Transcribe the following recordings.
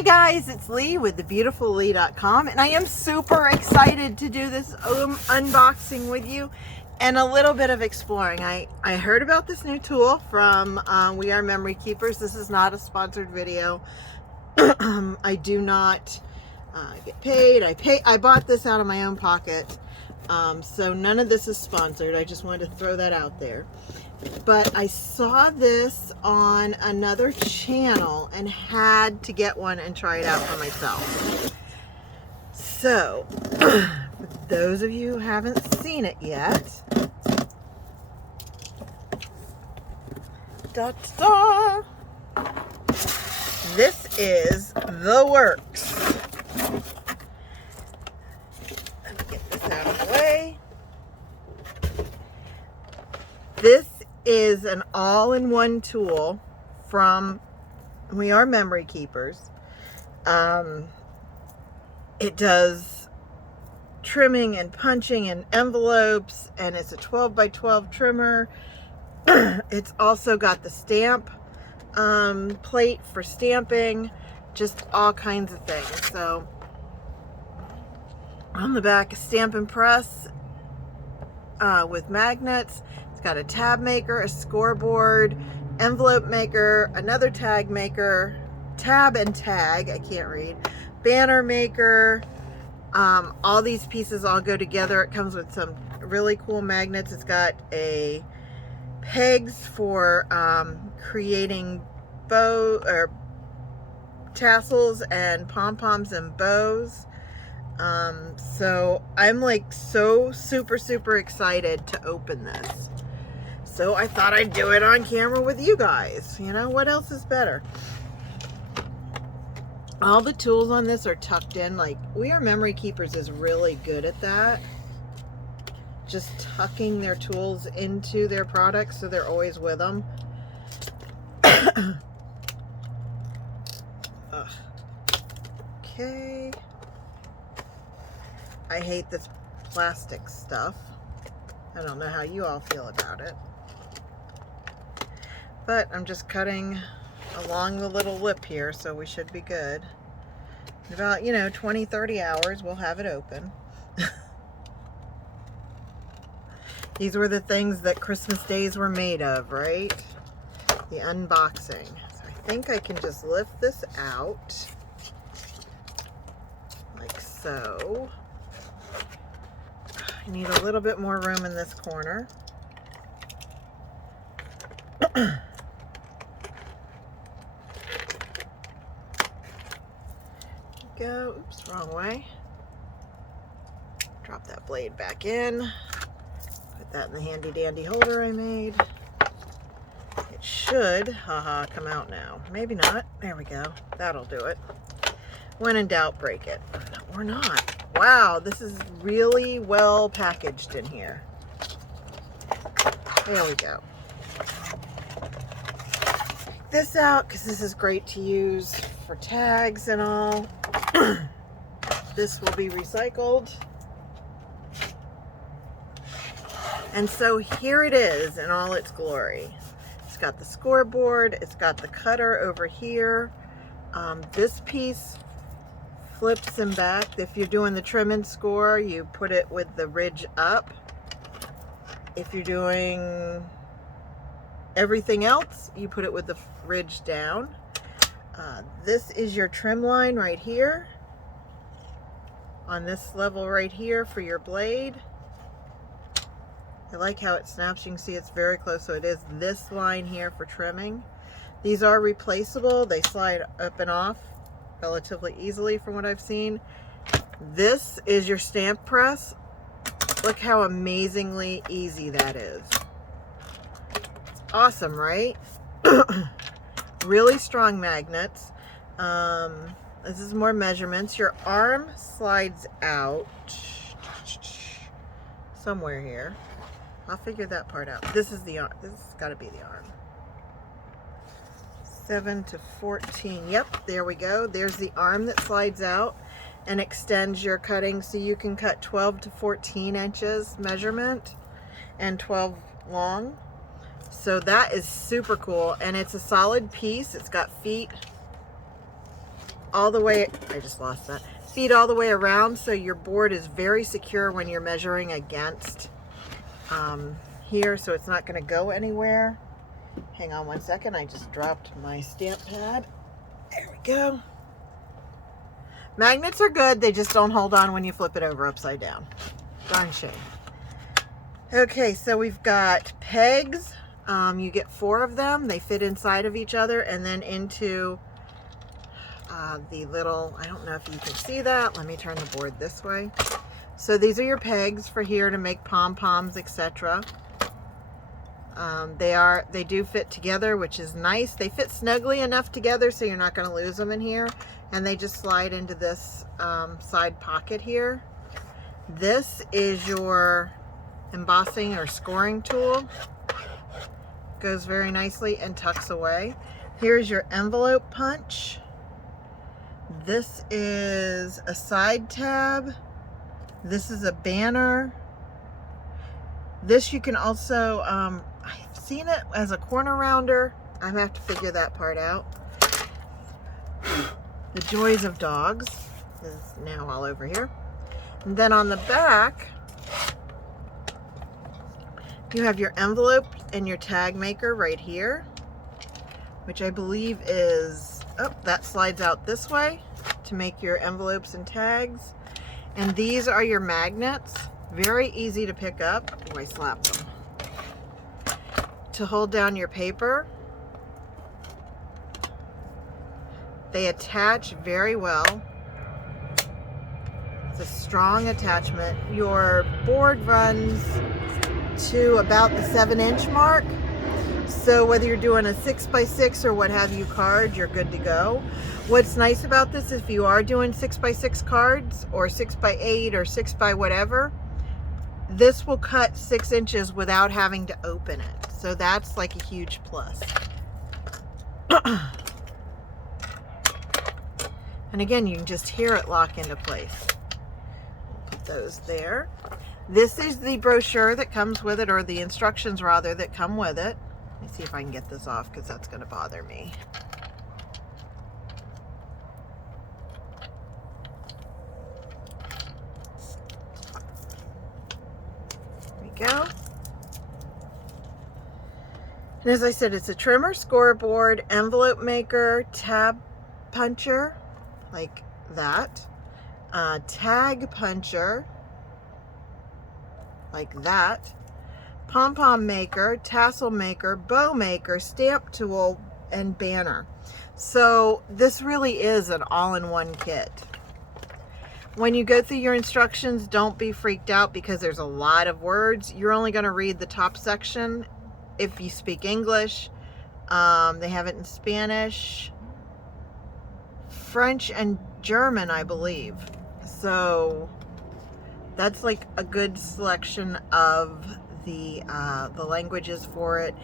Hi guys, it's Lee with thebeautifullee.com, and I am super excited to do this unboxing with you and a little bit of exploring. I heard about this new tool from We Are Memory Keepers. This is not a sponsored video. I do not get paid. I bought this out of my own pocket, so none of this is sponsored. I just wanted to throw that out there. But I saw this on another channel and had to get one and try it out for myself. So, for those of you who haven't seen it yet, this is The Works. Let me get this out of the way. This is an all-in-one tool from We Are Memory Keepers. It does trimming and punching and envelopes, and it's a 12 by 12 trimmer. It's also got the stamp plate for stamping, just all kinds of things. So on the back, a stamp and press with magnets. It's got a tab maker, a scoreboard, envelope maker, another tag maker, tab and tag, I can't read, banner maker. All these pieces all go together. It comes with some really cool magnets. It's got a pegs for creating bow or tassels and pom-poms and bows. So I'm like so super excited to open this. So I thought I'd do it on camera with you guys. You know, what else is better? All the tools on this are tucked in. Like, We Are Memory Keepers is really good at that. Just tucking their tools into their products so they're always with them. Okay. I hate this plastic stuff. I don't know how you all feel about it. But I'm just cutting along the little lip here, so we should be good. In about, 20-30 hours, we'll have it open. These were the things that Christmas days were made of, right? The unboxing. So I think I can just lift this out. Like so. I need a little bit more room in this corner. Go. Oops, wrong way. Drop that blade back in. Put that in the handy dandy holder I made. It should, come out now. Maybe not. There we go. That'll do it. When in doubt, break it. Or not. Wow, this is really well packaged in here. There we go. Take this out because this is great to use for tags and all. This will be recycled. And so here it is in all its glory. It's got the scoreboard, it's got the cutter over here. This piece flips and back. If you're doing the trim and score, you put it with the ridge up. If you're doing everything else, you put it with the ridge down. This is your trim line right here. On this level right here for your blade. I like how it snaps. You can see it's very close. So it is this line here for trimming. These are replaceable. They slide up and off relatively easily from what I've seen. This is your stamp press. Look how amazingly easy that is. It's awesome, right? Really strong magnets. This is more measurements. Your arm slides out somewhere here. I'll figure that part out. This is the arm. This has got to be the arm. 7 to 14. Yep, there we go. There's the arm that slides out and extends your cutting, so you can cut 12 to 14 inches measurement and 12 long. So that is super cool, and it's a solid piece. It's got feet all the way, I just lost that, feet all the way around, so your board is very secure when you're measuring against here, so it's not going to go anywhere. Hang on one second, I just dropped my stamp pad. There we go. Magnets are good, they just don't hold on when you flip it over upside down. Darn shame. Okay, so we've got pegs. You get 4 of them. They fit inside of each other and then into the little, I don't know if you can see that. Let me turn the board this way. So these are your pegs for here to make pom-poms, etc. They do fit together, which is nice. They fit snugly enough together so you're not going to lose them in here. And they just slide into this side pocket here. This is your embossing or scoring tool. Goes very nicely and tucks away. Here's your envelope punch. This is a side tab. This is a banner. This you can also, I've seen it as a corner rounder. I have to figure that part out. The Joys of Dogs is now all over here. And then on the back, you have your envelope and your tag maker right here, which I believe is, oh, that slides out this way to make your envelopes and tags. And these are your magnets, very easy to pick up. Oh, I slapped them. To hold down your paper. They attach very well. It's a strong attachment. Your board runs to about the 7-inch mark. So whether you're doing a 6x6 or what have you card, you're good to go. What's nice about this, if you are doing 6x6 cards or 6x8 or 6x whatever, this will cut 6 inches without having to open it. So that's like a huge plus. And again, you can just hear it lock into place. Put those there. This is the brochure that comes with it, or the instructions rather that come with it. Let me see if I can get this off because that's going to bother me. There we go. And as I said, it's a trimmer, scoreboard, envelope maker, tab puncher, like that, tag puncher, like that, pom-pom maker, tassel maker, bow maker, stamp tool, and banner. So this really is an all-in-one kit. When you go through your instructions, don't be freaked out because there's a lot of words. You're only going to read the top section if you speak English. They have it in Spanish, French, and German, I believe. So that's like a good selection of the languages for it.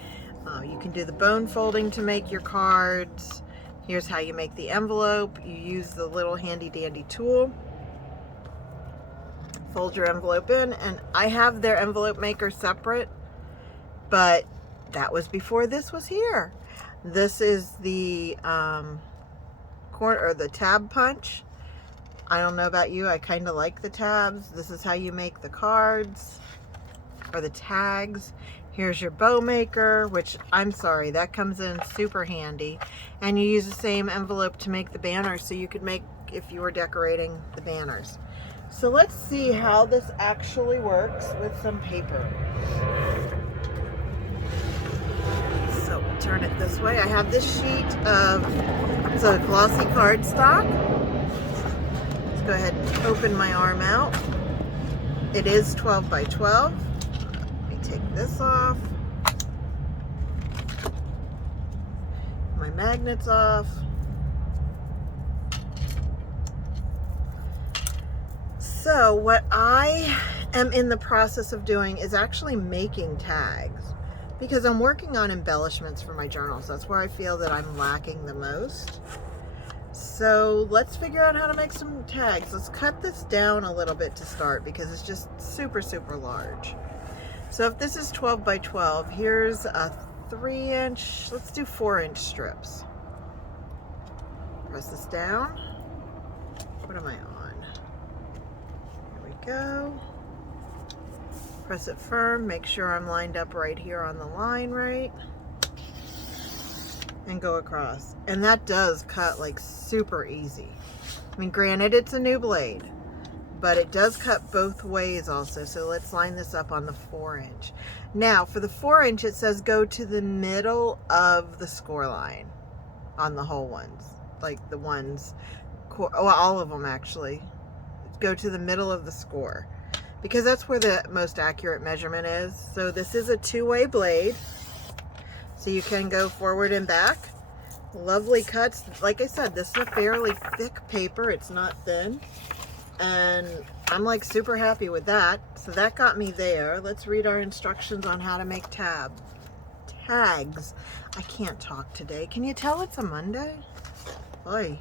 You can do the bone folding to make your cards. Here's how you make the envelope. You use the little handy dandy tool. Fold your envelope in, and I have their envelope maker separate, but that was before this was here. This is the corner or the tab punch. I don't know about you, I kind of like the tabs. This is how you make the cards or the tags. Here's your bow maker, which I'm sorry, that comes in super handy. And you use the same envelope to make the banners, so you could make, if you were decorating the banners. So let's see how this actually works with some paper. So turn it this way. I have this sheet of, it's a glossy cardstock. Let's go ahead and open my arm out. It is 12 by 12. Let me take this off. My magnets off. So what I am in the process of doing is actually making tags, because I'm working on embellishments for my journals. That's where I feel that I'm lacking the most. So let's figure out how to make some tags. Let's cut this down a little bit to start because it's just super, super large. So if this is 12 by 12, here's a 3-inch, let's do 4-inch strips. Press this down. What am I on? Here we go. Press it firm, make sure I'm lined up right here on the line, right? And go across. And that does cut like super easy. I mean, granted, it's a new blade, but it does cut both ways also. So let's line this up on the 4-inch. Now for the 4-inch, it says go to the middle of the score line on the whole ones, like the ones, well, all of them actually. Go to the middle of the score because that's where the most accurate measurement is. So this is a 2-way blade, so you can go forward and back. Lovely cuts. Like I said, this is a fairly thick paper. It's not thin. And I'm like super happy with that. So that got me there. Let's read our instructions on how to make tags. I can't talk today. Can you tell it's a Monday? Oy.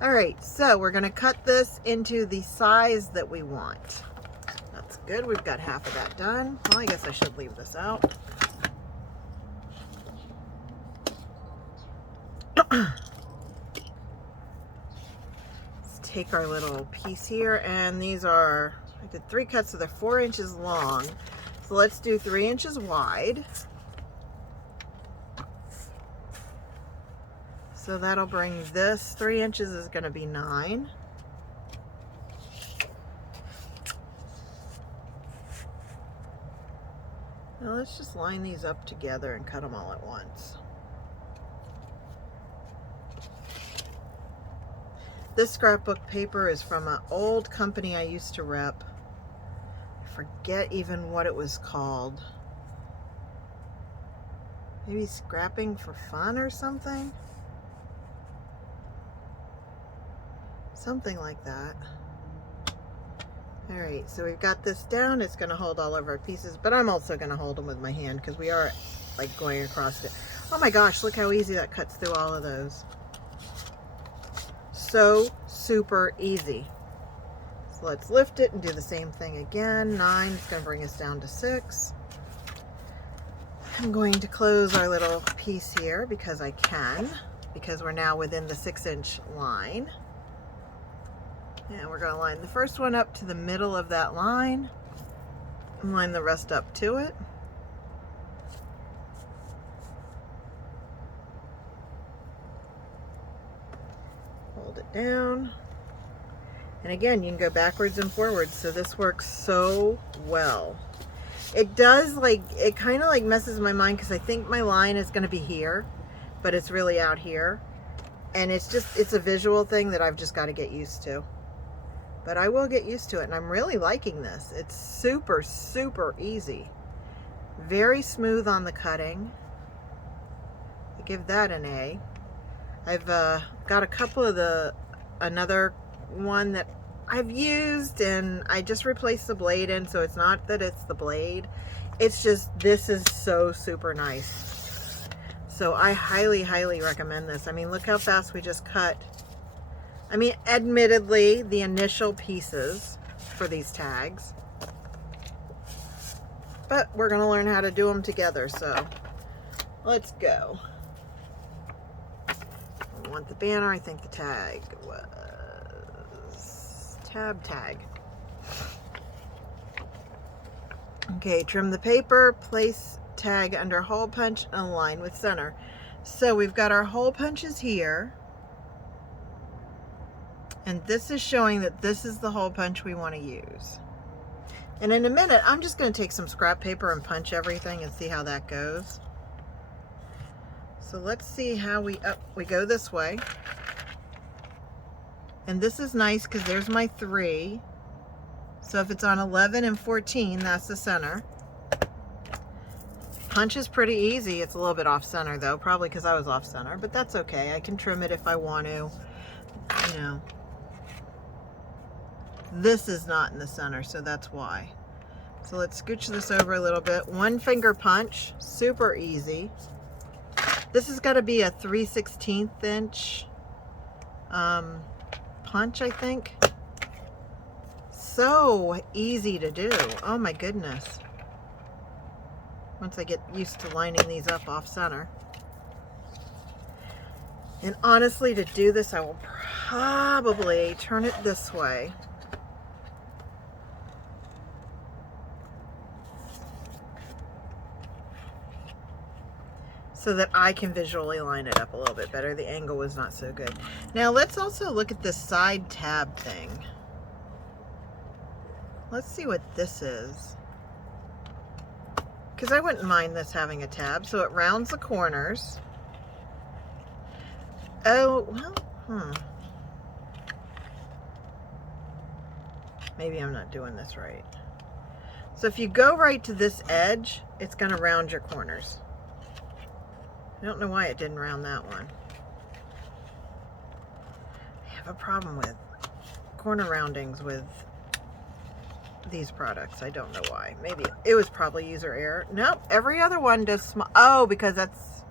All right, so we're gonna cut this into the size that we want. That's good, we've got half of that done. Well, I guess I should leave this out. Let's take our little piece here, and these are, I did 3 cuts, so they're 4 inches long. So let's do 3 inches wide. So that'll bring this, 3 inches is gonna be 9. Now let's just line these up together and cut them all at once. This scrapbook paper is from an old company I used to rep. I forget even what it was called. Maybe Scrapping for Fun or something? Something like that. All right, so we've got this down. It's gonna hold all of our pieces, but I'm also gonna hold them with my hand because we are like going across it. Oh my gosh, look how easy that cuts through all of those. So super easy. So let's lift it and do the same thing again. 9 is gonna bring us down to 6. I'm going to close our little piece here because I can, because we're now within the 6-inch line. And we're going to line the first one up to the middle of that line and line the rest up to it. Hold it down. And again, you can go backwards and forwards, so this works so well. It does, like, it kind of like messes my mind because I think my line is going to be here, but it's really out here. And it's just, it's a visual thing that I've just got to get used to. But I will get used to it, and I'm really liking this. It's super, super easy. Very smooth on the cutting. I give that an A. I've got a couple of another one that I've used, and I just replaced the blade in, so it's not that it's the blade. It's just, this is so super nice. So I highly, highly recommend this. I mean, look how fast we just cut. I mean, admittedly, the initial pieces for these tags, but we're going to learn how to do them together, so let's go. I want the banner. I think the tag was tab tag. Okay, trim the paper, place tag under hole punch, and align with center. So we've got our hole punches here. And this is showing that this is the hole punch we want to use. And in a minute, I'm just going to take some scrap paper and punch everything and see how that goes. So let's see how we go this way. And this is nice because there's my 3. So if it's on 11 and 14, that's the center. Punch is pretty easy. It's a little bit off center though, probably because I was off center, but that's okay. I can trim it if I want to, you know. This is not in the center, so that's why. So let's scooch this over a little bit. 1 finger punch, super easy. This has got to be a 3/16 inch punch, I think. So easy to do. Oh my goodness. Once I get used to lining these up off center. And honestly, to do this, I will probably turn it this way. So that I can visually line it up a little bit better. The angle was not so good. Now let's also look at this side tab thing. Let's see what this is. Because I wouldn't mind this having a tab. So it rounds the corners. Oh, well, maybe I'm not doing this right. So if you go right to this edge, it's going to round your corners. I don't know why it didn't round that one. I have a problem with corner roundings with these products. I don't know why. Maybe it was probably user error. Nope, every other one does small. Oh, because that's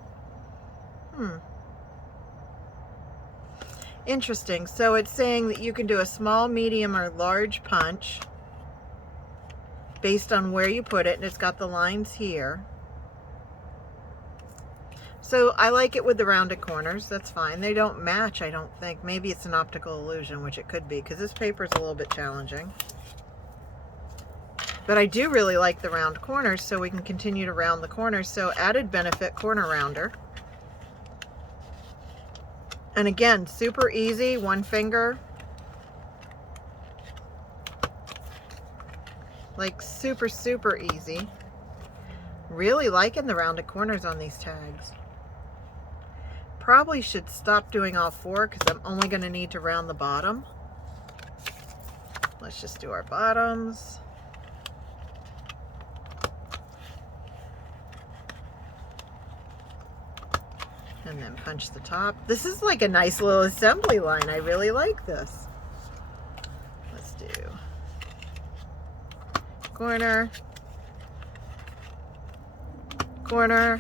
interesting. So it's saying that you can do a small, medium, or large punch based on where you put it, and it's got the lines here. So I like it with the rounded corners. That's fine. They don't match, I don't think. Maybe it's an optical illusion, which it could be, because this paper is a little bit challenging. But I do really like the round corners, so we can continue to round the corners. So added benefit, corner rounder. And again, super easy, one finger. Like super, super easy. Really liking the rounded corners on these tags. Probably should stop doing all four because I'm only going to need to round the bottom. Let's just do our bottoms. And then punch the top. This is like a nice little assembly line. I really like this. Let's do corner, corner,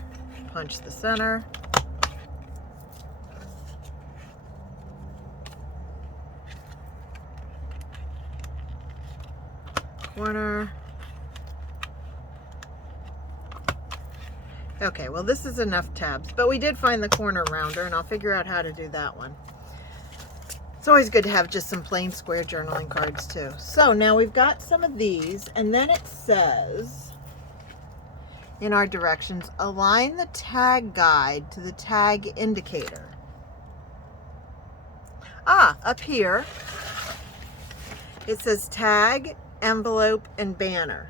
punch the center. Corner. Okay, well this is enough tabs, but we did find the corner rounder and I'll figure out how to do that one. It's always good to have just some plain square journaling cards too. So now we've got some of these, and then it says in our directions, align the tag guide to the tag indicator. Up here it says tag, envelope, and banner.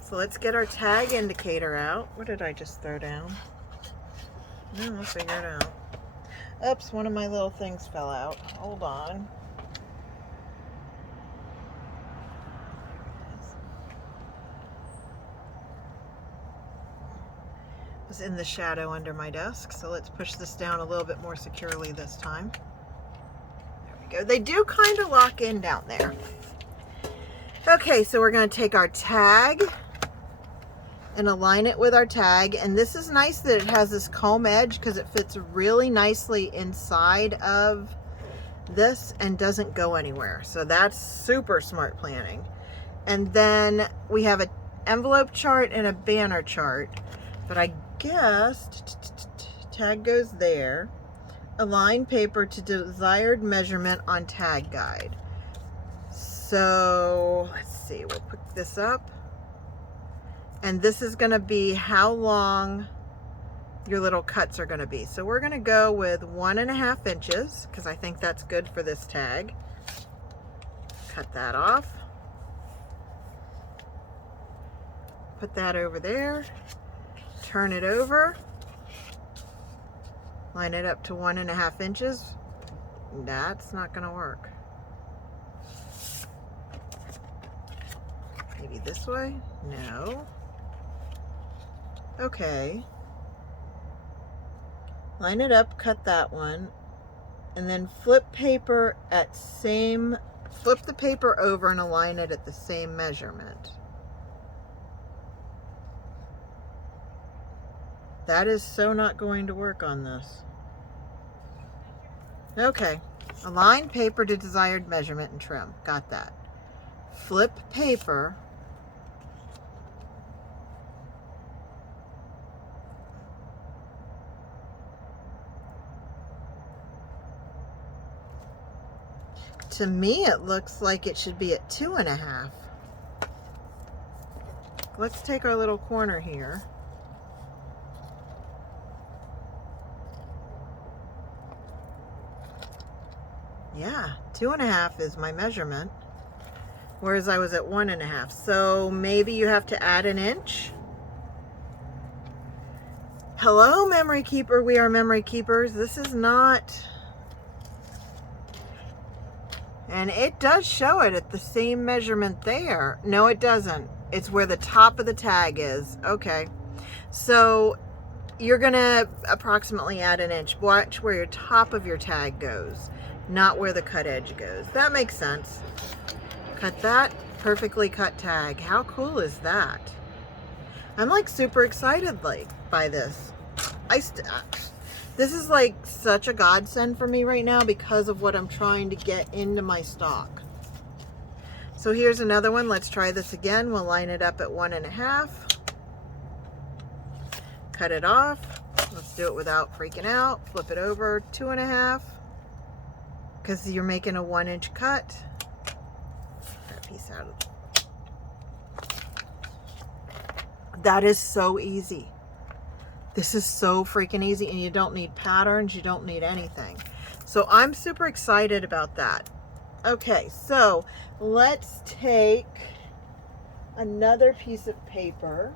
So let's get our tag indicator out. What did I just throw down? No, we'll figure it out. Oops, one of my little things fell out. Hold on. It was in the shadow under my desk, so let's push this down a little bit more securely this time. There we go. They do kind of lock in down there. Okay, so we're going to take our tag and align it with our tag, and this is nice that it has this comb edge because it fits really nicely inside of this and doesn't go anywhere. So that's super smart planning. And then we have an envelope chart and a banner chart, but I guess tag goes there. Align paper to desired measurement on tag guide. So let's see, we'll pick this up. And this is going to be how long your little cuts are going to be. So we're going to go with 1.5 inches because I think that's good for this tag. Cut that off. Put that over there. Turn it over. Line it up to 1.5 inches. That's not going to work. Maybe this way? No. Okay. Line it up, cut that one, and then flip the paper over and align it at the same measurement. That is so not going to work on this. Okay. Align paper to desired measurement and trim. Got that. Flip paper. To me, it looks like it should be at 2.5. Let's take our little corner here. Yeah, 2.5 is my measurement, whereas I was at 1.5. So maybe you have to add an inch. Hello, Memory Keeper. We are Memory Keepers. This is not... And it does show it at the same measurement there. No, it doesn't. It's where the top of the tag is. Okay. So you're going to approximately add an inch. Watch where your top of your tag goes, not where the cut edge goes. That makes sense. Cut that. Perfectly cut tag. How cool is that? I'm like super excited by this. This is like such a godsend for me right now because of what I'm trying to get into my stock. So here's another one. Let's try this again. We'll line it up at 1.5. Cut it off. Let's do it without freaking out. Flip it over, 2.5. Because you're making a 1-inch cut. That piece out of That is so easy. This is so freaking easy, and you don't need patterns, you don't need anything. So I'm super excited about that. Okay, so let's take another piece of paper.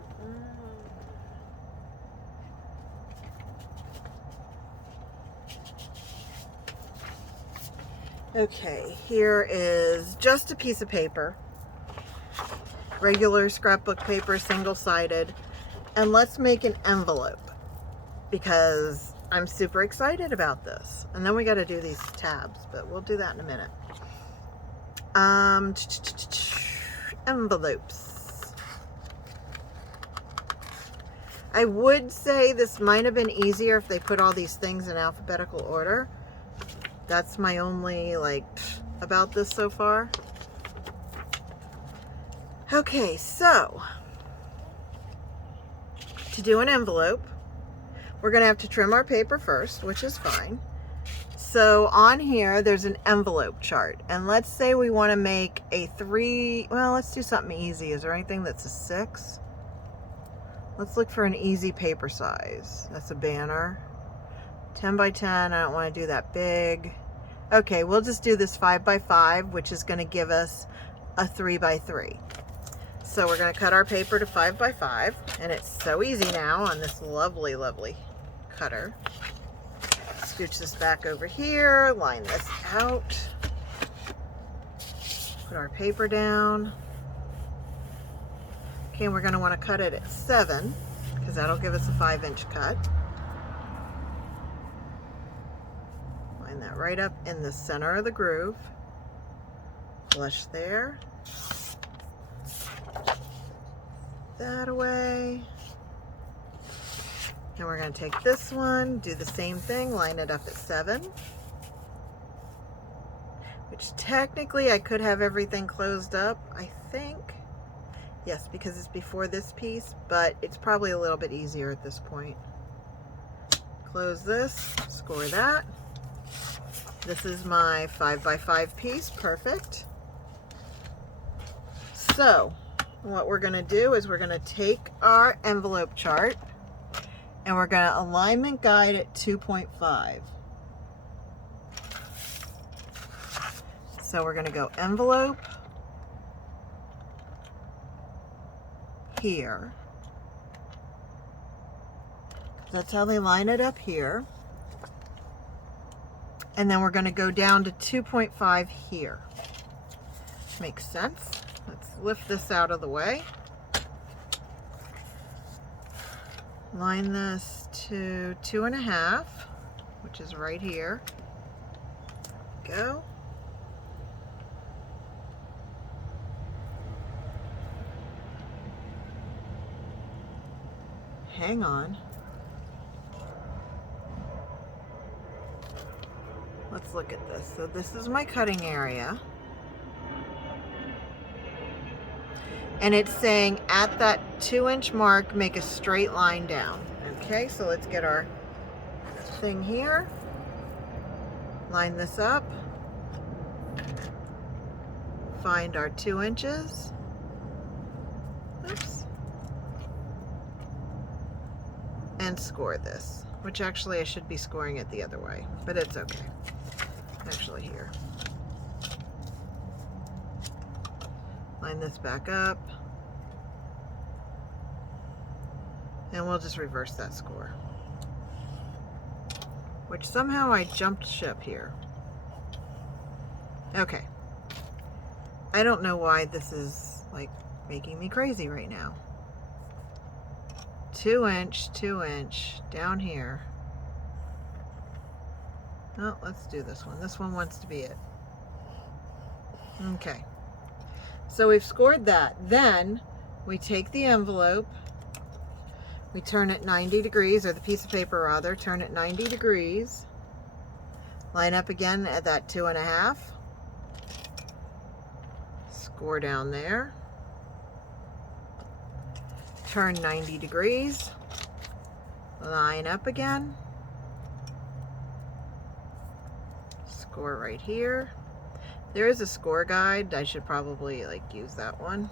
Okay, here is just a piece of paper. Regular scrapbook paper, single-sided. And let's make an envelope because I'm super excited about this. And then we got to do these tabs, but we'll do that in a minute. Envelopes. I would say this might have been easier if they put all these things in alphabetical order. That's my only about this so far. Okay, so to do an envelope, we're going to have to trim our paper first, which is fine. So on here, there's an envelope chart. And let's say we want to make a 3, well, let's do something easy. Is there anything that's a 6? Let's look for an easy paper size. That's a banner. 10 by 10, I don't want to do that big. Okay, we'll just do this 5 by 5, which is going to give us a 3 by 3. So we're going to cut our paper to 5 by 5, and it's so easy now on this lovely, lovely cutter. Scooch this back over here, line this out, put our paper down. Okay, we're going to want to cut it at 7, because that'll give us a 5-inch cut. Line that right up in the center of the groove. Flush there. That away. And we're going to take this one, do the same thing, line it up at 7. Which technically I could have everything closed up, I think. Yes, because it's before this piece, but it's probably a little bit easier at this point. Close this, score that. This is my 5 by 5 piece, perfect. So, what we're going to do is we're going to take our envelope chart and we're going to alignment guide at 2.5. So we're going to go envelope here. That's how they line it up here. And then we're going to go down to 2.5 here. Makes sense. Let's lift this out of the way. Line this to 2.5, which is right here. Go. Hang on. Let's look at this. So this is my cutting area. And it's saying at that 2-inch mark, make a straight line down. Okay, so let's get our thing here. Line this up. find our 2 inches. Oops. And score this, which actually I should be scoring it the other way, but it's okay. Actually here. Line this back up. And we'll just reverse that score. Which somehow I jumped ship here. Okay. I don't know why this is like making me crazy right now. 2 inch, 2 inch down here. Oh, let's do this one. This one wants to be it. Okay. So we've scored that. Then we take the envelope, we turn it 90 degrees, or the piece of paper rather, turn it 90 degrees. Line up again at that 2.5. Score down there. Turn 90 degrees. Line up again. Score right here. There is a score guide. I should probably like use that one.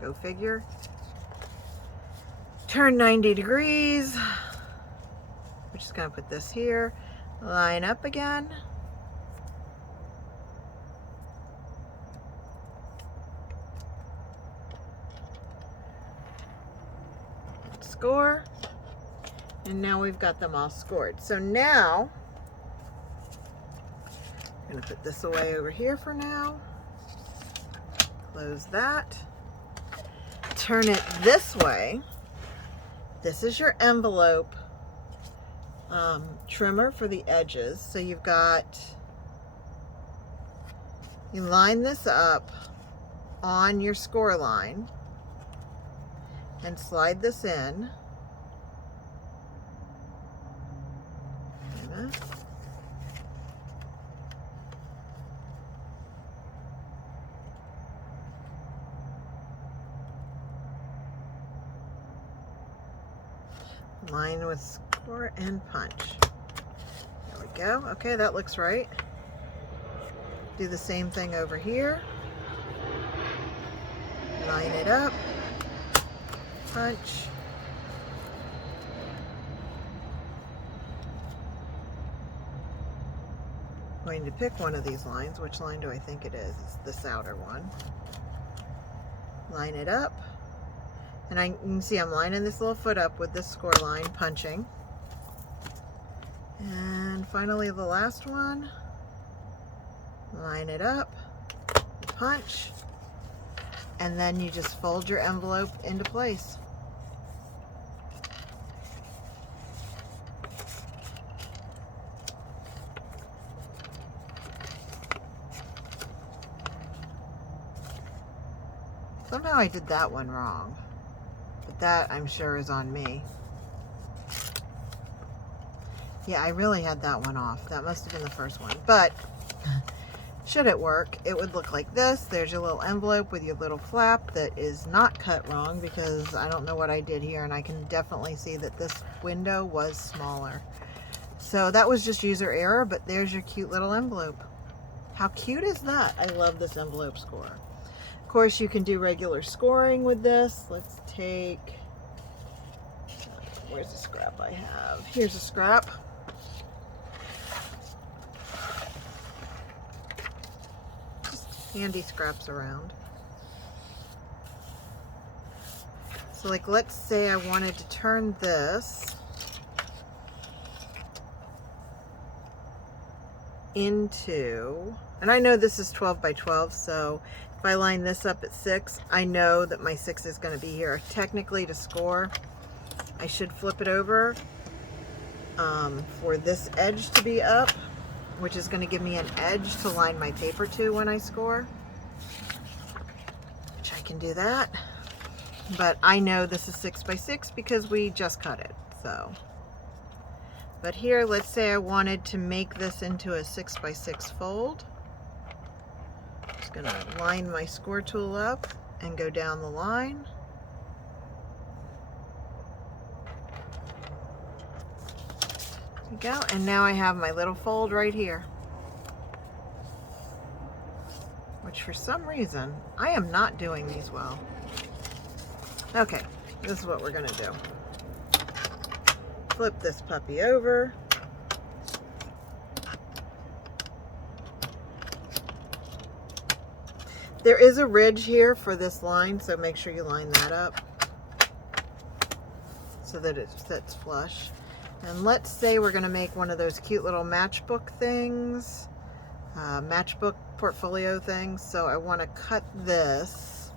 Go figure. Turn 90 degrees. We're just gonna put this here. Line up again. Score. And now we've got them all scored. So now I'm going to put this away over here for now. Close that. Turn it this way. This is your envelope trimmer for the edges. So you line this up on your score line and slide this in. Line with score and punch. There we go. Okay, that looks right. Do the same thing over here. Line it up. Punch. I'm going to pick one of these lines. Which line do I think it is? It's this outer one. Line it up. And you can see I'm lining this little foot up with this score line, punching. And finally the last one. Line it up, punch, and then you just fold your envelope into place. Somehow I did that one wrong. But that, I'm sure, is on me. Yeah, I really had that one off. That must have been the first one. But should it work, it would look like this. There's your little envelope with your little flap that is not cut wrong, because I don't know what I did here, and I can definitely see that this window was smaller. So that was just user error, but there's your cute little envelope. How cute is that? I love this envelope score. Of course, you can do regular scoring with this. Let's take, where's the scrap I have? Here's a scrap. Just handy scraps around. So like, let's say I wanted to turn this into, and I know this is 12 by 12, so if I line this up at 6, I know that my 6 is going to be here. Technically, to score, I should flip it over for this edge to be up, which is going to give me an edge to line my paper to when I score, which I can do that. But I know this is 6 by 6 because we just cut it. So, but here, let's say I wanted to make this into a 6 by 6 fold. Just gonna line my score tool up and go down the line. There we go, and now I have my little fold right here, which which for some reason, I am not doing these well. Okay, this is what we're gonna do. Flip this puppy over. There is a ridge here for this line, so make sure you line that up so that it sits flush. And let's say we're gonna make one of those cute little matchbook things, matchbook portfolio things. So I wanna cut this.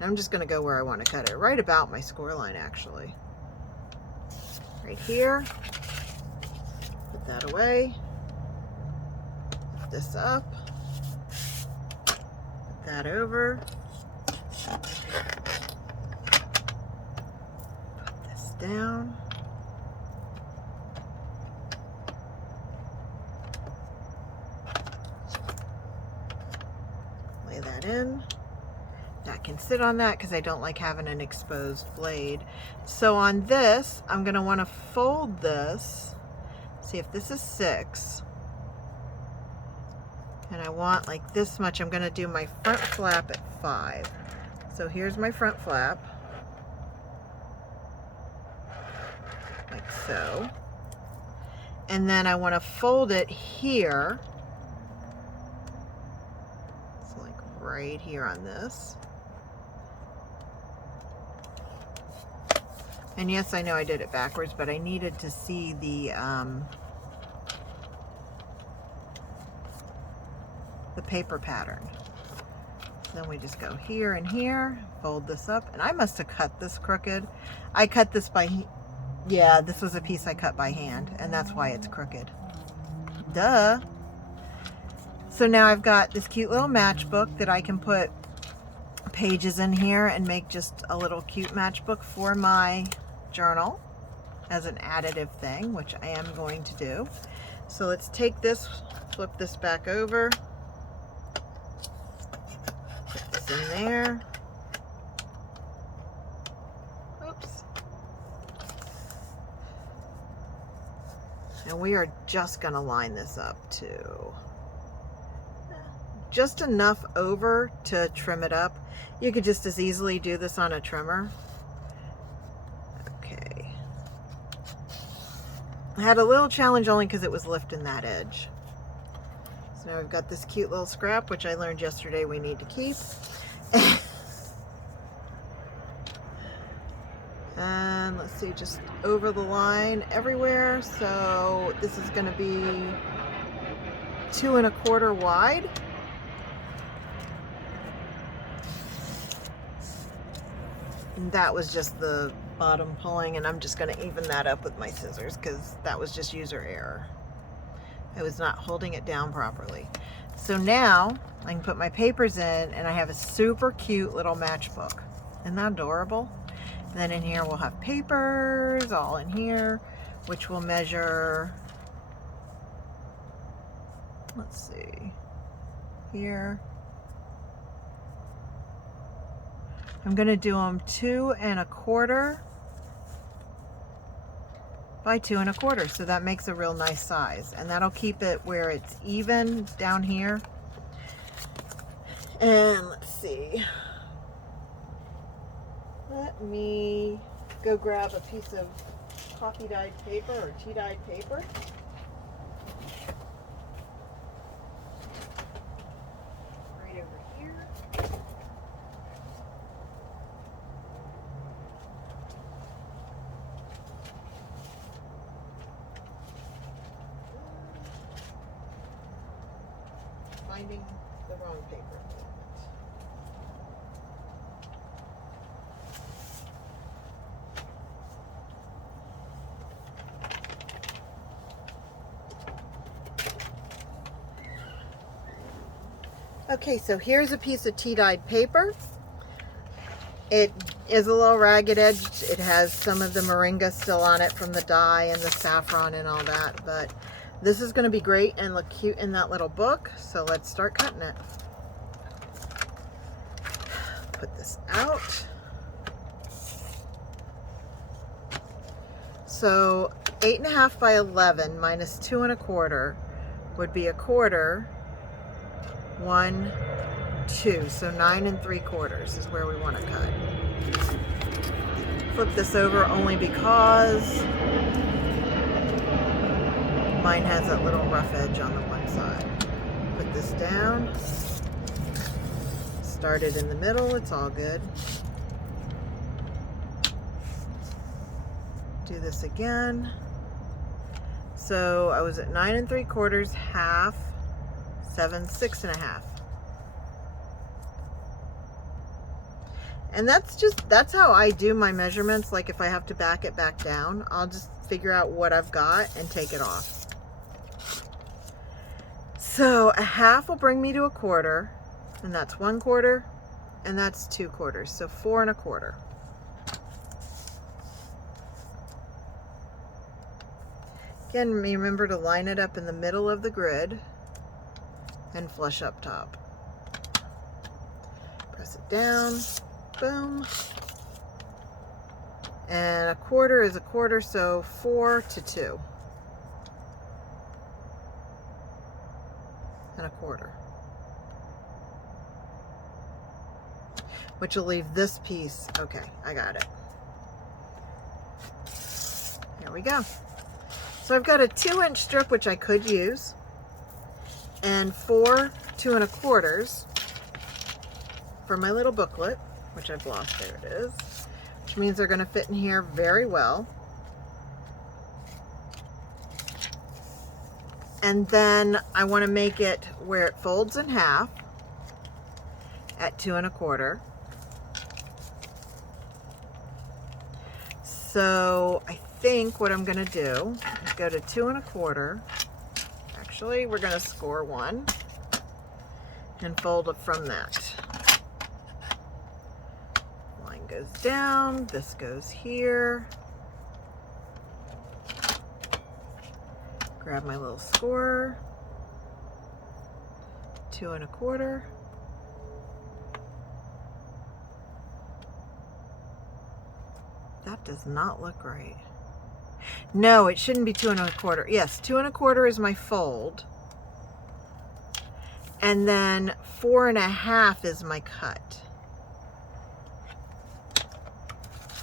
I'm just gonna go where I wanna cut it, right about my score line actually. Right here, put that away, lift this up, put that over, put this down, lay that in. That can sit on that because I don't like having an exposed blade. So on this, I'm going to want to fold this. See if this is 6. And I want like this much. I'm going to do my front flap at 5. So here's my front flap. Like so. And then I want to fold it here. So like right here on this. And yes, I know I did it backwards, but I needed to see the paper pattern. So then we just go here and here, fold this up, and I must have cut this crooked. I cut this by, yeah, this was a piece I cut by hand, and that's why it's crooked. Duh. So now I've got this cute little matchbook that I can put pages in here and make just a little cute matchbook for my journal as an additive thing, which I am going to do. So let's take this, flip this back over, put this in there. Oops. And we are just going to line this up to just enough over to trim it up. You could just as easily do this on a trimmer. Okay. I had a little challenge only because it was lifting that edge. So now we've got this cute little scrap, which I learned yesterday we need to keep. And let's see, just over the line everywhere. So this is going to be 2 1/4 wide. And that was just the bottom pulling, and I'm just going to even that up with my scissors because that was just user error. I was not holding it down properly. So now I can put my papers in and I have a super cute little matchbook. Isn't that adorable? And then in here we'll have papers all in here, which will measure, let's see, here. I'm going to do them 2 1/4 by 2 1/4. So that makes a real nice size. And that'll keep it where it's even down here. And let's see. Let me go grab a piece of coffee dyed paper or tea dyed paper. Right over here. Finding the wrong paper. Okay, so here's a piece of tea-dyed paper. It is a little ragged edged. It has some of the moringa still on it from the dye and the saffron and all that, but this is going to be great and look cute in that little book. So let's start cutting it. Put this out. So 8 1/2 by 11 minus 2 1/4 would be 1/4. 1 2, so 9 3/4 is where we want to cut. Flip this over only because mine has that little rough edge on the one side. Put this down. Start it in the middle, it's all good. Do this again. So I was at 9 3/4, half, 7 6 1/2. And that's how I do my measurements. Like if I have to back it back down, I'll just figure out what I've got and take it off. So a half will bring me to a quarter, and that's 1/4, and that's 2/4, so 4 1/4. Again, remember to line it up in the middle of the grid and flush up top. Press it down, boom. And a quarter is a quarter, so 4 to 2 1/4. Which will leave this piece. Okay, I got it. Here we go. So I've got a 2-inch strip, which I could use, and 4 2 1/4 for my little booklet, which I've lost. There it is. Which means they're going to fit in here very well. And then I want to make it where it folds in half at 2 1/4. So I think what I'm going to do is go to 2 1/4. Actually, we're going to score 1 and fold it from that. Line goes down, this goes here. Grab my little scorer, 2 1/4. That does not look right. No, it shouldn't be 2 1/4. Yes, 2 1/4 is my fold. And then 4 1/2 is my cut.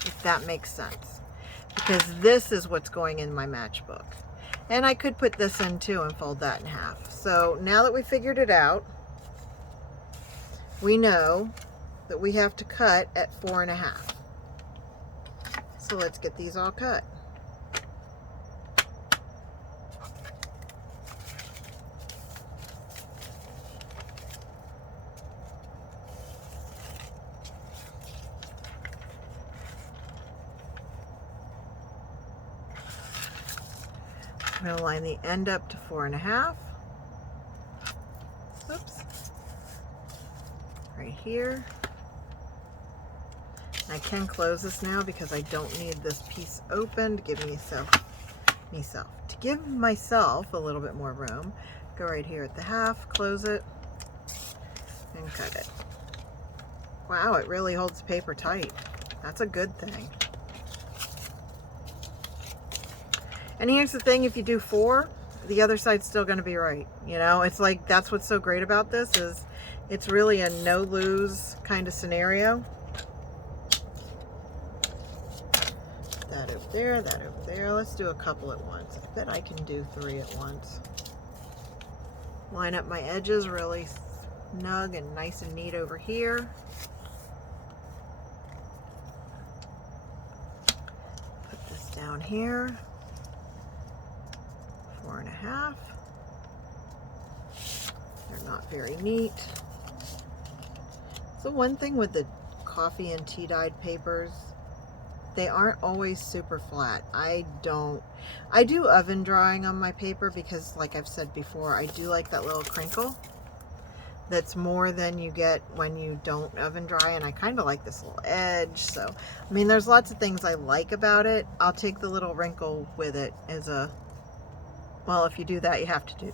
If that makes sense. Because this is what's going in my matchbook. And I could put this in too and fold that in half. So now that we figured it out, we know that we have to cut at 4 1/2. So let's get these all cut. I'm going to line the end up to 4 1/2. Oops. Right here. I can close this now because I don't need this piece open to give to give myself a little bit more room. Go right here at the half, close it, and cut it. Wow, it really holds paper tight. That's a good thing. And here's the thing, if you do 4, the other side's still going to be right. You know, it's like, that's what's so great about this, is it's really a no-lose kind of scenario. That over there, that over there. Let's do a couple at once. I bet I can do 3 at once. Line up my edges really snug and nice and neat over here. Put this down here. 4 1/2. They're not very neat. So one thing with the coffee and tea dyed papers, they aren't always super flat. I do oven drying on my paper because, like I've said before, I do like that little crinkle. That's more than you get when you don't oven dry, and I kind of like this little edge. So, I mean, there's lots of things I like about it. I'll take the little wrinkle with it as a, well, if you do that, you have to do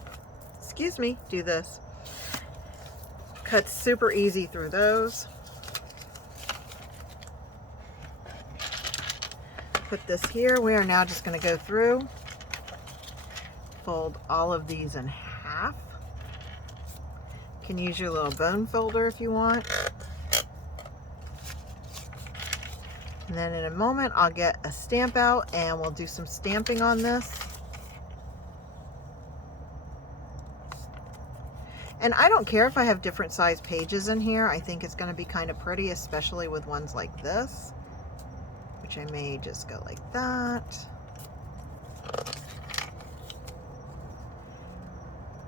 this. Cuts super easy through those. Put this here. We are now just going to go through, fold all of these in half. can use your little bone folder if you want. And then in a moment, I'll get a stamp out and we'll do some stamping on this. And I don't care if I have different size pages in here. I think it's going to be kind of pretty, especially with ones like this, which I may just go like that.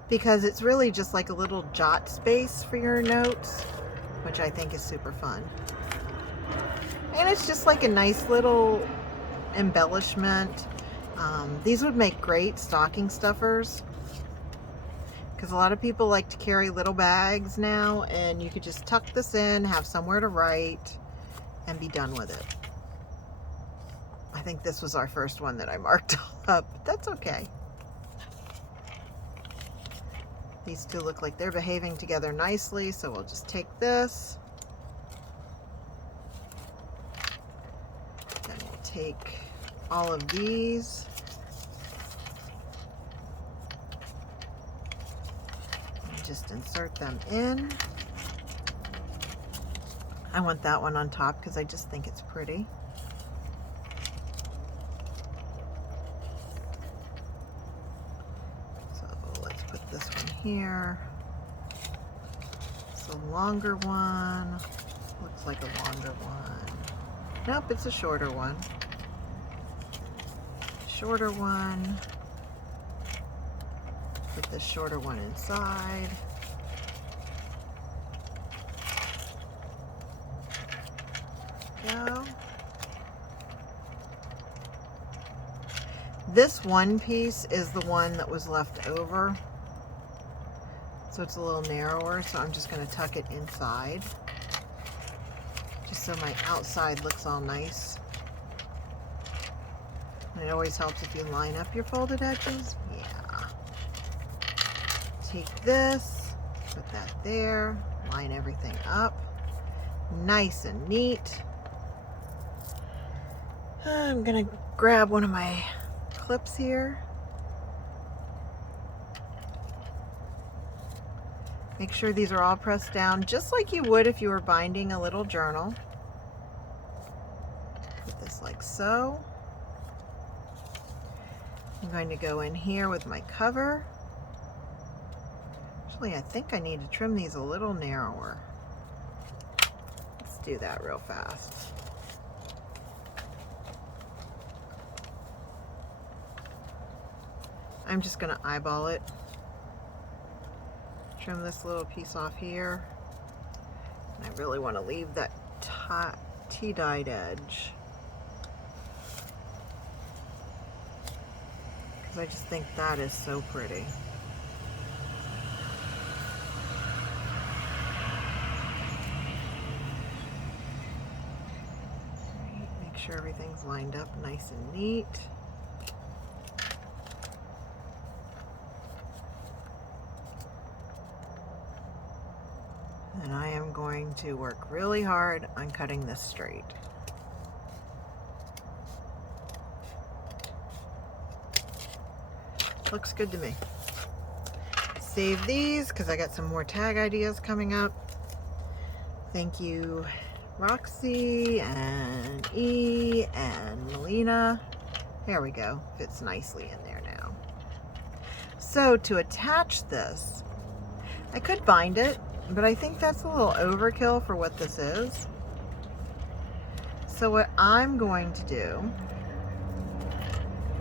Because it's really just like a little jot space for your notes, which I think is super fun. And it's just like a nice little embellishment. These would make great stocking stuffers, because a lot of people like to carry little bags now, and you could just tuck this in, have somewhere to write, and be done with it. I think this was our first one that I marked up, but that's okay. These two look like they're behaving together nicely, so we'll just take this. Then we'll take all of these. And just insert them in. I want that one on top because I just think it's pretty. This one here. It's a longer one. Looks like a longer one. Nope, it's a shorter one. Shorter one. Put the shorter one inside. Go. This one piece is the one that was left over. So it's a little narrower, so I'm just going to tuck it inside, just so my outside looks all nice. And it always helps if you line up your folded edges. Yeah. Take this, put that there, line everything up, nice and neat. I'm going to grab one of my clips here. Make sure these are all pressed down, just like you would if you were binding a little journal. Put this like so. I'm going to go in here with my cover. Actually, I think I need to trim these a little narrower. Let's do that real fast. I'm just going to eyeball it. Trim this little piece off here. And I really want to leave that tea-dyed edge, because I just think that is so pretty. Make sure everything's lined up nice and neat. And I am going to work really hard on cutting this straight. Looks good to me. Save these because I got some more tag ideas coming up. Thank you, Roxy and E and Melina. There we go. Fits nicely in there now. So to attach this, I could bind it, but I think that's a little overkill for what this is. So what I'm going to do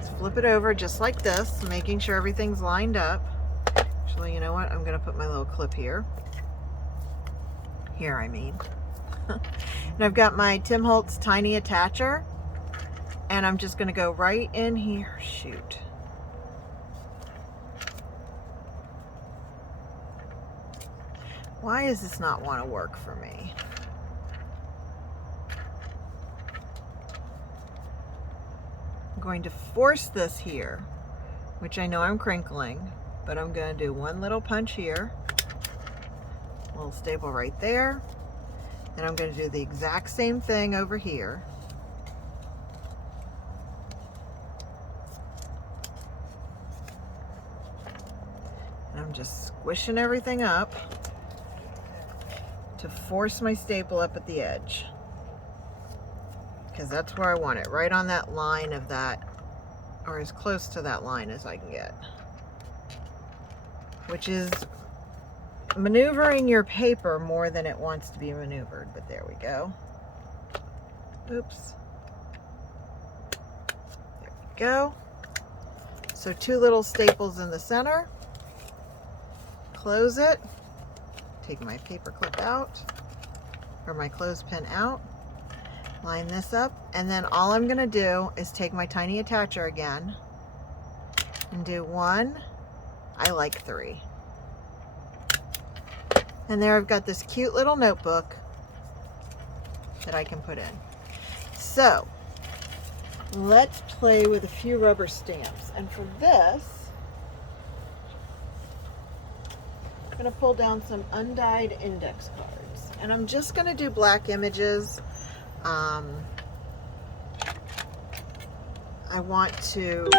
is flip it over just like this, making sure everything's lined up. Actually, you know what? I'm going to put my little clip here. Here, I mean. And I've got my Tim Holtz tiny attacher, and I'm just going to go right in here. Shoot. Why does this not want to work for me? I'm going to force this here, which I know I'm crinkling, but I'm going to do one little punch here, a little staple right there, and I'm going to do the exact same thing over here. And I'm just squishing everything up. to force my staple up at the edge, because that's where I want it, right on that line of that, or as close to that line as I can get, which is maneuvering your paper more than it wants to be maneuvered, but there we go. Oops. There we go. So 2 little staples in the center. Close it. Take my paper clip out, or my clothespin out. Line this up, and then all I'm gonna do is take my tiny attacher again and do 1, I like 3. And there I've got this cute little notebook that I can put in. So let's play with a few rubber stamps. And for this, I'm going to pull down some undyed index cards. And I'm just going to do black images. I want to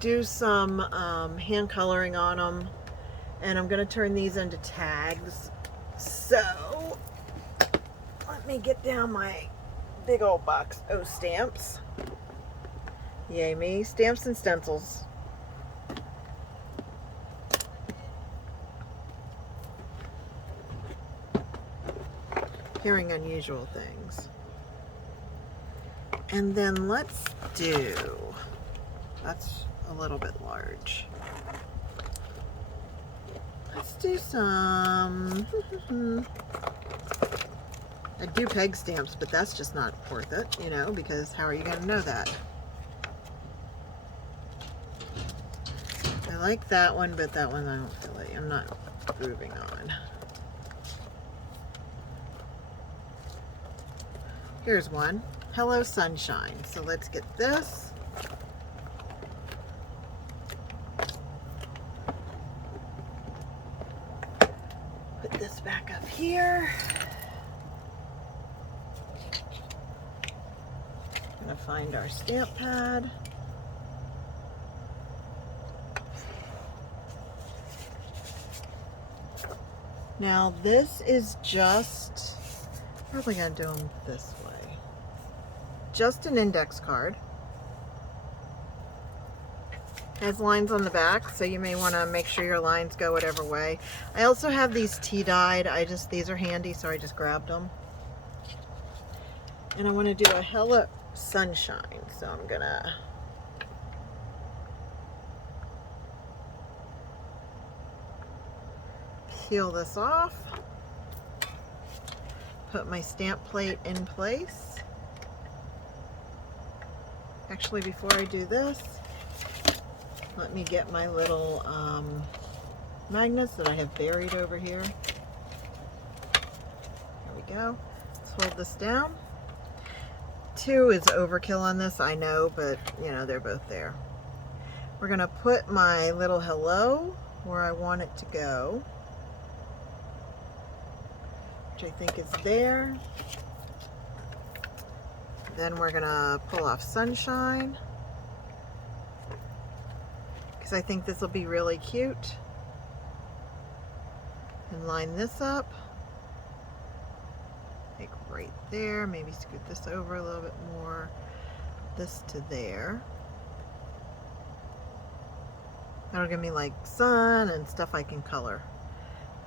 do some hand coloring on them. And I'm going to turn these into tags. So let me get down my big old box of stamps. Yay me, stamps and stencils. Hearing unusual things. And then let's do, that's a little bit large. Let's do some, I do peg stamps, but that's just not worth it, you know, because how are you going to know that? I like that one, but that one I don't feel like, I'm not grooving on. Here's one. Hello Sunshine. So let's get this. Put this back up here. I'm gonna find our stamp pad. Now this is just, probably gonna do them this way. Just an index card. Has lines on the back, so you may want to make sure your lines go whatever way. I also have these tea dyed. These are handy, so I just grabbed them. And I want to do a Hello Sunshine, so I'm gonna peel this off. Put my stamp plate in place. Actually, before I do this, let me get my little magnets that I have buried over here. There we go. Let's hold this down. 2 is overkill on this, I know, but you know, they're both there. We're gonna put my little hello where I want it to go, which I think is there. Then we're gonna pull off Sunshine, because I think this will be really cute. And line this up, like right there. Maybe scoot this over a little bit more. This to there. That'll give me like sun and stuff I can color.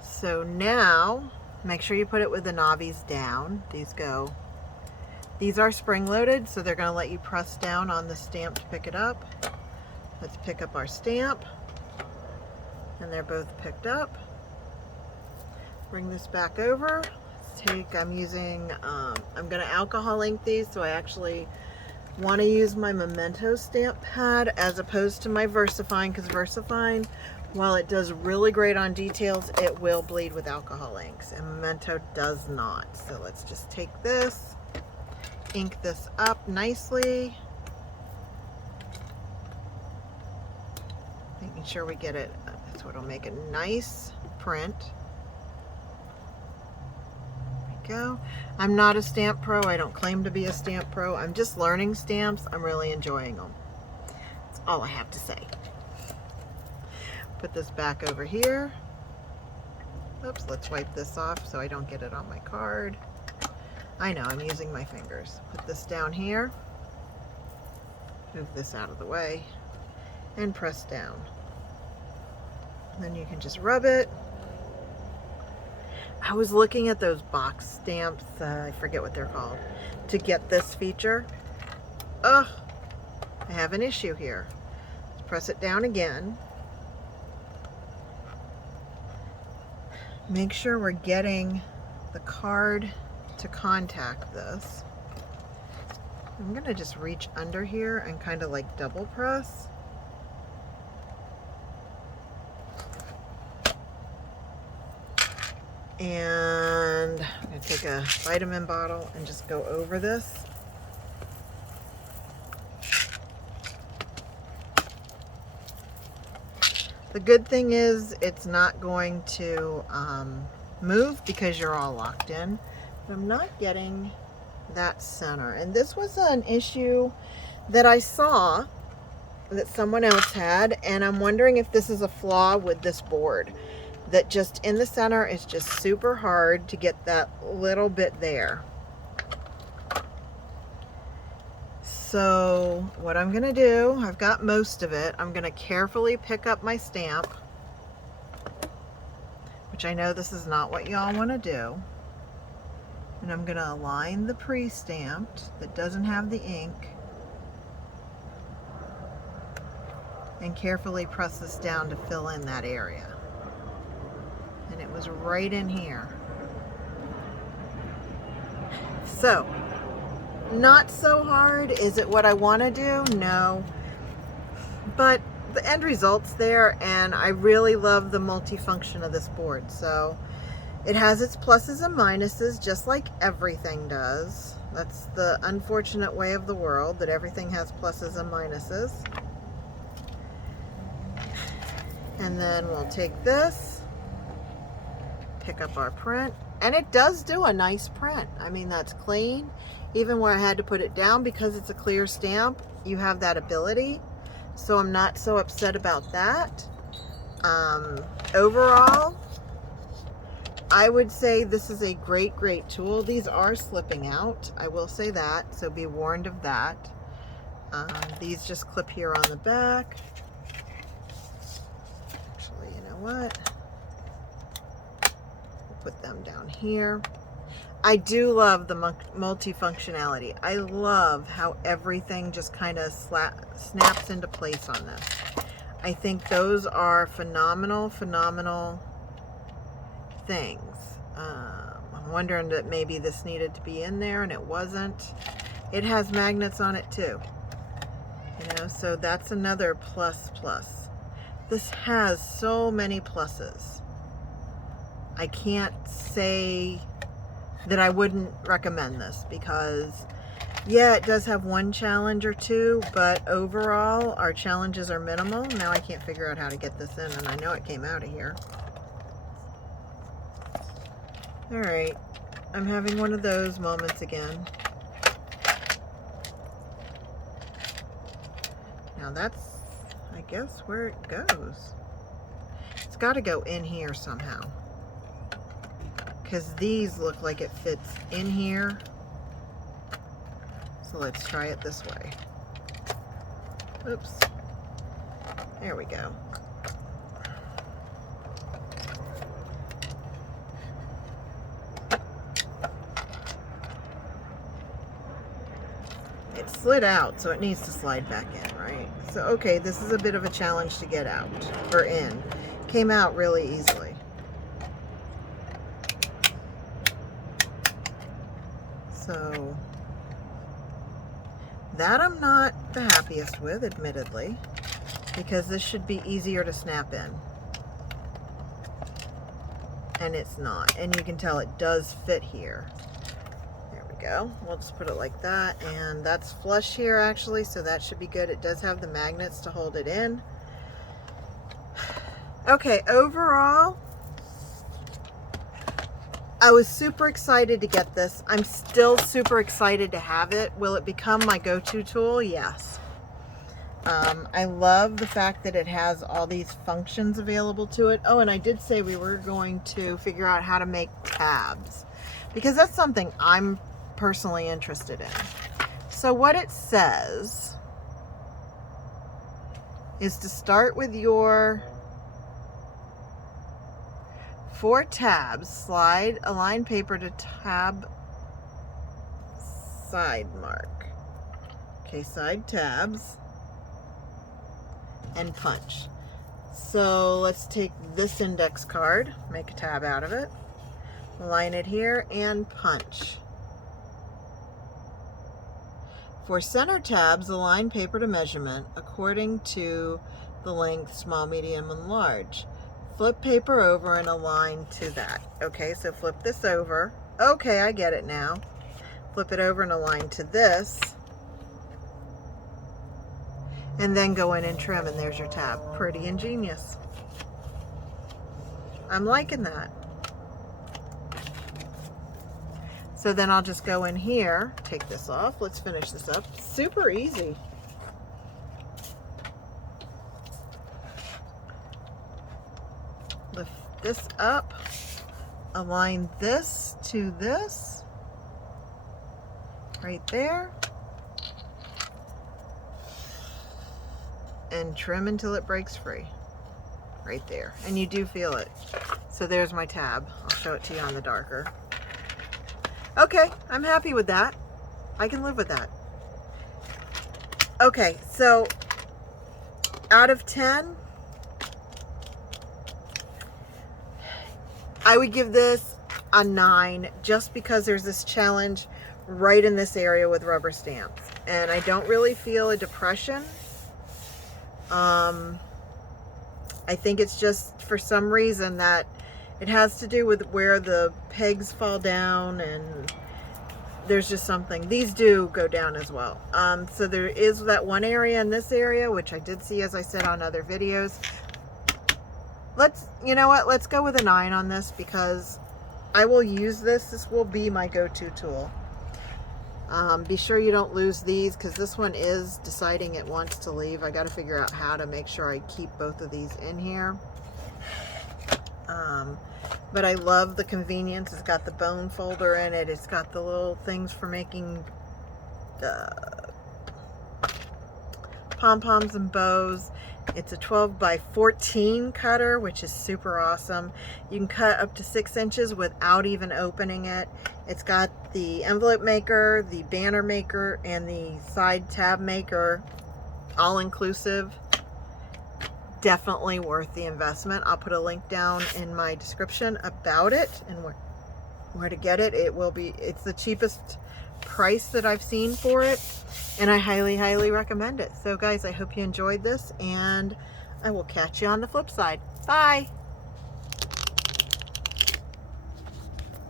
So now, make sure you put it with the knobbies down. These are spring loaded, so they're going to let you press down on the stamp to pick it up. Let's pick up our stamp. And they're both picked up. Bring this back over. I'm using, I'm going to alcohol ink these, so I actually want to use my Memento stamp pad as opposed to my VersaFine, because VersaFine, while it does really great on details, it will bleed with alcohol inks, and Memento does not. So let's just take this, ink this up nicely, making sure we get it, that's what will make a nice print. Go. I'm not a stamp pro. I don't claim to be a stamp pro. I'm just learning stamps. I'm really enjoying them. That's all I have to say. Put this back over here. Oops, let's wipe this off so I don't get it on my card. I know, I'm using my fingers. Put this down here. Move this out of the way. And press down. And then you can just rub it. I was looking at those box stamps, I forget what they're called, to get this feature. Ugh, I have an issue here. Let's press it down again. Make sure we're getting the card to contact this. I'm gonna just reach under here and kind of like double press. And I'm gonna take a vitamin bottle and just go over this. The good thing is it's not going to move because you're all locked in. But I'm not getting that center. And this was an issue that I saw that someone else had, and I'm wondering if this is a flaw with this board. That just in the center is just super hard to get that little bit there. So what I'm gonna do, I've got most of it. I'm gonna carefully pick up my stamp, which I know this is not what y'all wanna do. And I'm gonna align the pre-stamped that doesn't have the ink and carefully press this down to fill in that area. And it was right in here. So, not so hard. Is it what I want to do? No. But the end result's there, and I really love the multifunction of this board. So, it has its pluses and minuses, just like everything does. That's the unfortunate way of the world, that everything has pluses and minuses. And then we'll take this, pick up our print, and it does do a nice print. I mean, that's clean. Even where I had to put it down because it's a clear stamp, you have that ability. So I'm not so upset about that. Overall, I would say this is a great, great tool. These are slipping out, I will say that, so be warned of that. These just clip here on the back. Actually, you know what? Put them down here. I do love the multifunctionality. I love how everything just kind of snaps into place on this. I think those are phenomenal, phenomenal things. I'm wondering that maybe this needed to be in there and it wasn't. It has magnets on it too. You know, so that's another plus. This has so many pluses. I can't say that I wouldn't recommend this because, yeah, it does have one challenge or two, but overall our challenges are minimal. Now I can't figure out how to get this in, and I know it came out of here. All right, I'm having one of those moments again. Now that's, I guess, where it goes. It's got to go in here somehow, because these look like it fits in here. So let's try it this way. Oops. There we go. It slid out, so it needs to slide back in, right? So, okay, this is a bit of a challenge to get out, or in. Came out really easily. So, that I'm not the happiest with, admittedly, because this should be easier to snap in. And it's not. And you can tell it does fit here. There we go. We'll just put it like that. And that's flush here, actually, so that should be good. It does have the magnets to hold it in. Okay, overall, I was super excited to get this. I'm still super excited to have it. Will it become my go-to tool? Yes. I love the fact that it has all these functions available to it. Oh, and I did say we were going to figure out how to make tabs, because that's something I'm personally interested in. So what it says is to start with your 4 tabs, slide align paper to tab side mark. Okay, side tabs, and punch. So let's take this index card, make a tab out of it, align it here, and punch. For center tabs, align paper to measurement according to the length small, medium, and large. Flip paper over and align to that. Okay, so flip this over. Okay, I get it now. Flip it over and align to this. And then go in and trim, and there's your tab. Pretty ingenious. I'm liking that. So then I'll just go in here, take this off. Let's finish this up. Super easy. Lift this up, align this to this, right there, and trim until it breaks free, right there. And you do feel it. So there's my tab. I'll show it to you on the darker. Okay, I'm happy with that. I can live with that. Okay, so out of 10, I would give this a 9, just because there's this challenge right in this area with rubber stamps. And I don't really feel a depression. I think it's just for some reason that it has to do with where the pegs fall down, and there's just something. These do go down as well. So there is that one area in this area, which I did see, as I said, on other videos. You know what? Let's go with a 9 on this, because I will use this. This will be my go-to tool. Be sure you don't lose these, because this one is deciding it wants to leave. I got to figure out how to make sure I keep both of these in here. But I love the convenience. It's got the bone folder in it. It's got the little things for making pom-poms and bows. It's a 12 by 14 cutter, which is super awesome. You can cut up to 6 inches without even opening it. It's got the envelope maker, the banner maker, and the side tab maker, all inclusive. Definitely worth the investment. I'll put a link down in my description about it and where to get it. It's the cheapest price that I've seen for it, and I highly recommend it. So guys, I hope you enjoyed this, and I will catch you on the flip side. Bye.